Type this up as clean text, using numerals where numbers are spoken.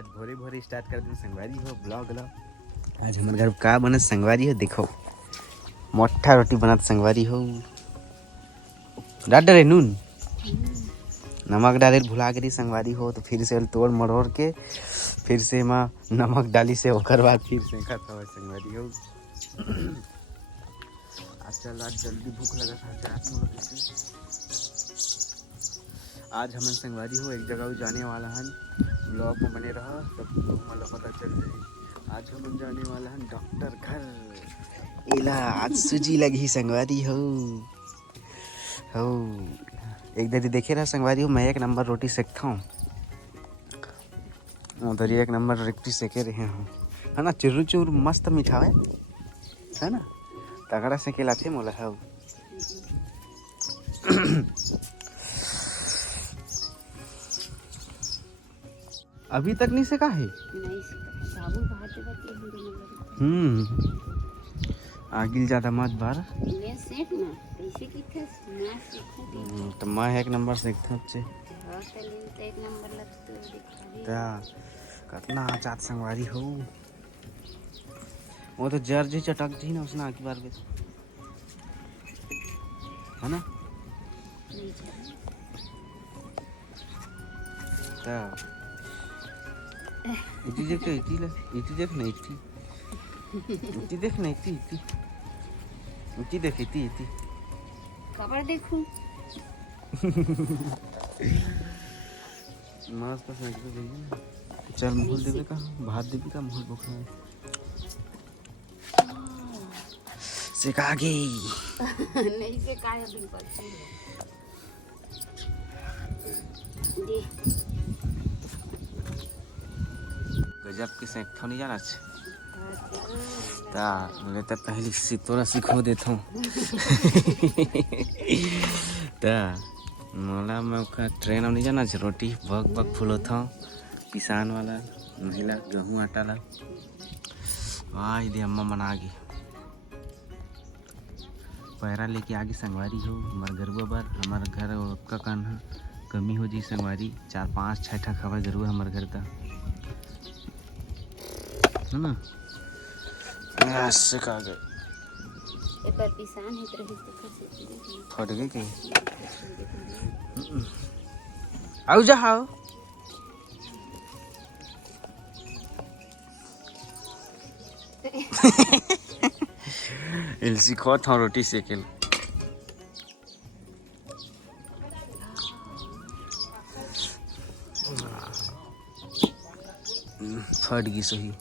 आज भोरे भोरे स्टार्ट कर दिन संगवारी हो ब्लॉग ला। आज हमारे घर का बनत संगवारी हो, देखो मोटा रोटी बनत संगवारी हो। डाल डरे नून नमक डाले भुला गई संगवारी हो, तो फिर से तोड़ मरोड़ के फिर से माँ नमक डाली से ओकर बाद फिर से खाता हुआ संगवारी हो। चल आज जल्दी भूख लगा था आज हमन संगवारी हो एक जगह जाने वाला हन। ब्लॉग में बने रहा तब मतलब पता चल जाए। आज हम जाने वाला हन डॉक्टर घर। एला आज सूजी लगी संगवारी हो। एक दरी देखे रहा संगवारी हो, मैं एक नंबर रोटी सेकता हूँ, उधर एक नंबर रोटी सेके रहे हूँ, है ना। चुरू चूर मस्त मीठा है ना, तगड़ा से केला थे मोला है। अभी तक नहीं सेका है। आगिल ज्यादा मत बार तो मैं एक नंबर सेकता हूँ। कितना चाट संगवारी हो, वो तो जर जी चटक जी ना उसने आगे बार भी है ना। इटी देख तो इटी देख ना इटी देख ना इटी देख इटी खबर देखूं मस्त फेंक दे भैया। चल मोहल देवे का भात देवी का मोहल भूख है सिका गई नहीं से काय अभी पड़ती दे गजब के सेक थो नहीं जाना ता ले तो पहली सी तोरा सिखो देता हूँ। ता मोला मैं का ट्रेन नहीं जाना रोटी भग भग फुलो था किसान वाला महिला गेहूँ आटा ला वाह दे अम्मा मना गई पैरा लेके आगे संगवारी हो। हमारे घर बार हमारे घर का कान कमी हो जी संगवारी 4-5-6 खबर जरूर हमारे घर का है ना। ऐसे का गए ए पर पिसान है तरह से फट गई कहीं आओ जा आओ इलसी खो था रोटी सेकेल फट गई सही।